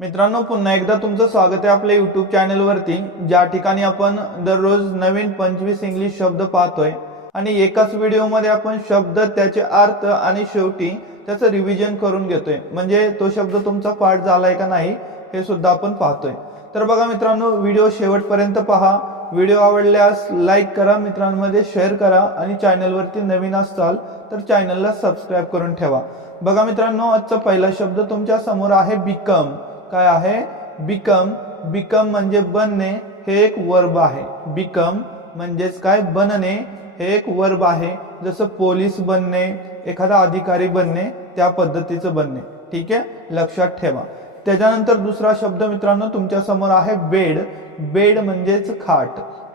मित्रांनो पुन्हा एकदा तुमचं स्वागत आहे आपल्या युट्यूब चॅनलवरती ज्या ठिकाणी आपण दररोज नवीन पंचवीस इंग्लिश शब्द पाहतोय आणि एकाच व्हिडिओमध्ये आपण शब्द त्याचे अर्थ आणि शेवटी त्याचं रिव्हिजन करून घेतोय. म्हणजे तो शब्द तुमचा पाठ झालाय का नाही हे सुद्धा आपण पाहतोय. तर बघा मित्रांनो व्हिडिओ शेवटपर्यंत पहा. व्हिडिओ आवडल्यास लाईक करा मित्रांमध्ये शेअर करा आणि चॅनलवरती नवीन असाल तर चॅनलला सबस्क्राईब करून ठेवा. बघा मित्रांनो आजचा पहिला शब्द तुमच्यासमोर आहे बिकम काय आहे? बिकम. बिकम म्हणजे बनणे हे एक वर्ब आहे. बिकम म्हणजेच काय? बनणे हे एक वर्ब आहे. जसं पोलीस बनणे एखादा अधिकारी बनणे त्या पद्धतीचं बनणे. ठीक आहे? लक्षात ठेवा. त्याच्यानंतर दुसरा शब्द मित्रांनो तुमच्यासमोर आहे बेड. बेड म्हणजेच खाट.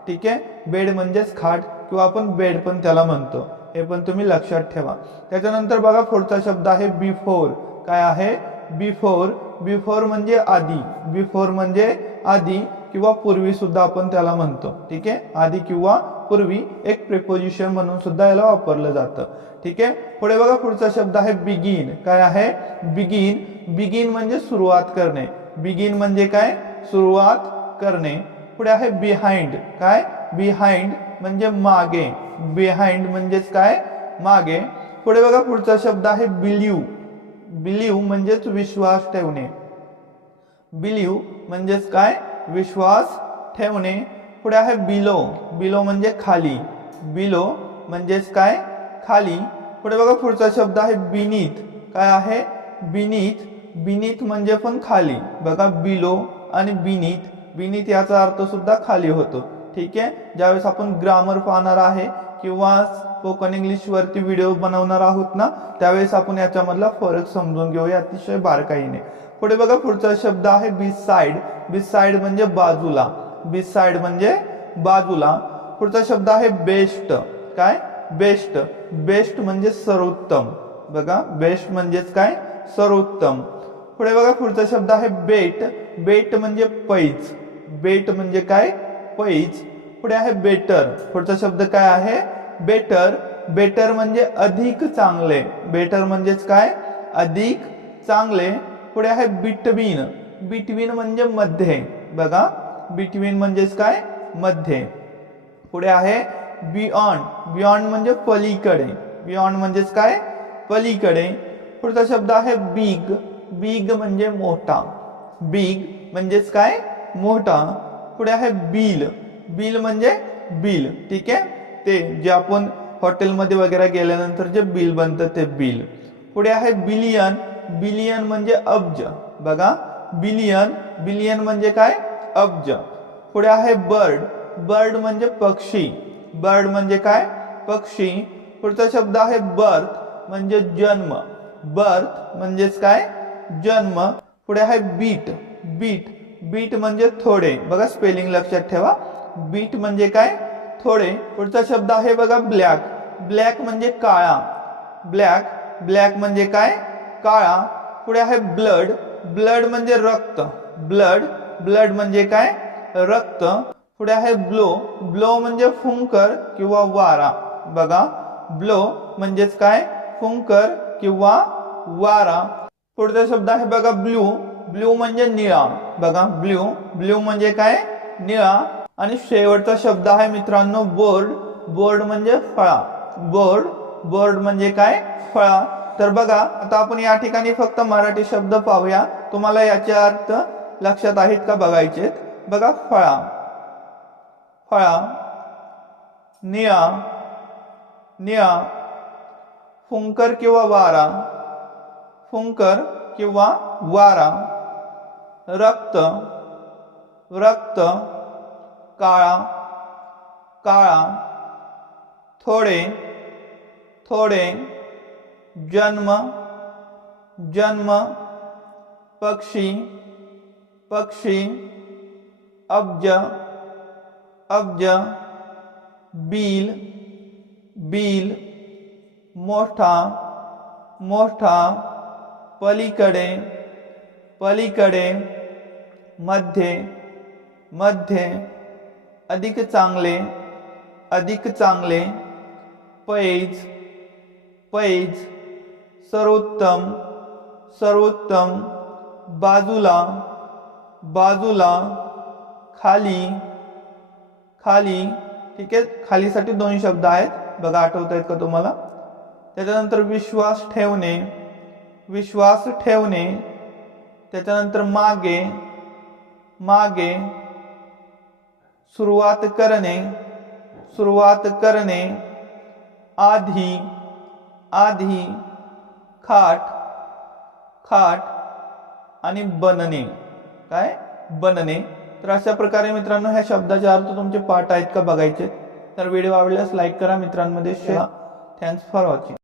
ठीक आहे? बेड म्हणजेच खाट किंवा आपण बेड पण त्याला म्हणतो. हे पण तुम्ही लक्षात ठेवा. त्याच्यानंतर बघा पुढचा शब्द आहे बिफोर. काय आहे? बिफोर. बिफोर म्हणजे आधी. बिफोर म्हणजे आधी किंवा पूर्वी सुद्धा आपण त्याला म्हणतो. ठीक आहे? आधी किंवा पूर्वी एक प्रिपोजिशन म्हणून सुद्धा याला वापरलं जातं. ठीक आहे? पुढे बघा पुढचा शब्द आहे बिगिन काय आहे? बिगिन बिगिन म्हणजे सुरुवात करणे. बिगिन म्हणजे काय? सुरुवात करणे. पुढे आहे बिहाइंड काय? बिहाइंड म्हणजे मागे. बिहाइंड म्हणजेच काय? मागे. पुढे बघा पुढचा शब्द आहे बिलीव बिलीव म्हणजेच विश्वास ठेवणे. बिलीव म्हणजेच काय? विश्वास ठेवणे. पुढे आहे बिलो. बिलो म्हणजे खाली. बिलो म्हणजेच काय? खाली. पुढे बघा पुढचा शब्द आहे बिनीत. काय आहे? बिनीत. बिनीत म्हणजे पण खाली. बघा बिलो आणि बिनीत. बिनीत याचा अर्थ सुद्धा खाली होतो. ठीक आहे? ज्यावेळेस आपण ग्रामर पाहणार आहे किंवा स्पोकन इंग्लिशवरती व्हिडिओ बनवणार आहोत ना त्यावेळेस आपण याच्यामधला फरक समजून घेऊया. अतिशय बारकाईने. पुढे बघा पुढचा शब्द आहे बीच साइड बी साइड म्हणजे बाजूला. बिसाइड म्हणजे बाजूला. पुढचा शब्द आहे बेस्ट काय? बेस्ट बेस्ट म्हणजे सर्वोत्तम. बघा बेस्ट म्हणजेच काय? सर्वोत्तम. पुढे बघा पुढचा शब्द आहे बेट बेट म्हणजे पैज. बेट म्हणजे काय? पैज. पुढे आहे बेटर पुढचा शब्द काय आहे? बेटर बेटर म्हणजे अधिक चांगले. बेटर काय? अधिक चांगले. पुढे आहे बिटवीन बिटवीन म्हणजे मध्ये. बघा. बिटवीन म्हणजेच काय? मध्ये. पुढे आहे बियॉन्ड बियॉन्ड म्हणजे पलीकडे. बियॉन्ड म्हणजेच पलीकडे. पुढचा शब्द आहे बिग बिग म्हणजे मोठा. बिग म्हणजेच काय? मोठा. पुढे आहे बिल बिल म्हणजे बिल ठीक आहे? ते जे आपण हॉटेलमध्ये वगैरे गेल्यानंतर जे बिल बनतं ते बिल. पुढे आहे बिलियन. बिलियन म्हणजे अब्ज. बघा. बिलियन. बिलियन म्हणजे काय? अब्ज. पुढे आहे बर्ड. बर्ड म्हणजे पक्षी. बर्ड म्हणजे काय? पक्षी. पुढचा शब्द आहे बर्थ म्हणजे जन्म. बर्थ म्हणजेच काय? जन्म. पुढे आहे बीट. बीट. बीट म्हणजे थोडे. बघा स्पेलिंग लक्षात ठेवा. बीट म्हणजे काय? थोडे, पुढचा शब्द आहे बघा ब्लॅक ब्लॅक म्हणजे काळा. ब्लॅक ब्लॅक म्हणजे काय? काळा. पुढे आहे ब्लड ब्लड म्हणजे रक्त. ब्लड ब्लड म्हणजे काय? रक्त. पुढे आहे ब्लो ब्लो म्हणजे फुंकर किंवा वारा. बघा. ब्लो म्हणजेच काय? फुंकर किंवा वारा. पुढचा शब्द आहे बघा ब्ल्यू ब्ल्यू म्हणजे निळा. बघा ब्ल्यू ब्ल्यू म्हणजे काय? निळा. आणि शेवटचा शब्द आहे मित्रांनो बोर्ड बोर्ड म्हणजे फळा. बोर्ड बोर्ड म्हणजे काय? फळा. तर बघा आता आपण या ठिकाणी फक्त मराठी शब्द पाहूया. तुम्हाला याचे अर्थ लक्षात आहेत का बघायचे? बघा फळा. फळा. निळा. निळा. फुंकर किंवा वारा. फुंकर किंवा वारा. रक्त. रक्त. काळा काळा थोडे थोडे, जन्म जन्म, पक्षी पक्षी, अब्ज अब्ज, बील बील मोठा मोठा पलीकडे पलीकडे, मध्य, मध्ये अधिक चांगले अधिक चांगले पैज पैज सर्वोत्तम सर्वोत्तम बाजूला बाजूला खाली खाली ठीक आहे? खालीसाठी दोन शब्द आहेत. बघा आठवत आहेत का तुम्हाला? त्याच्यानंतर विश्वास ठेवणे विश्वास ठेवणे त्याच्यानंतर मागे मागे सुरुवात करणे सुरुवात करणे आधी आधी खाट खाट आणि बनणे. काय? बनणे. तर अशा प्रकारे मित्रांनो ह्या शब्दाचे अर्थ तुमचे पाठ आहेत का बघायचे. तर व्हिडिओ आवडल्यास लाईक करा मित्रांमध्ये शेअर थँक्स फॉर वॉचिंग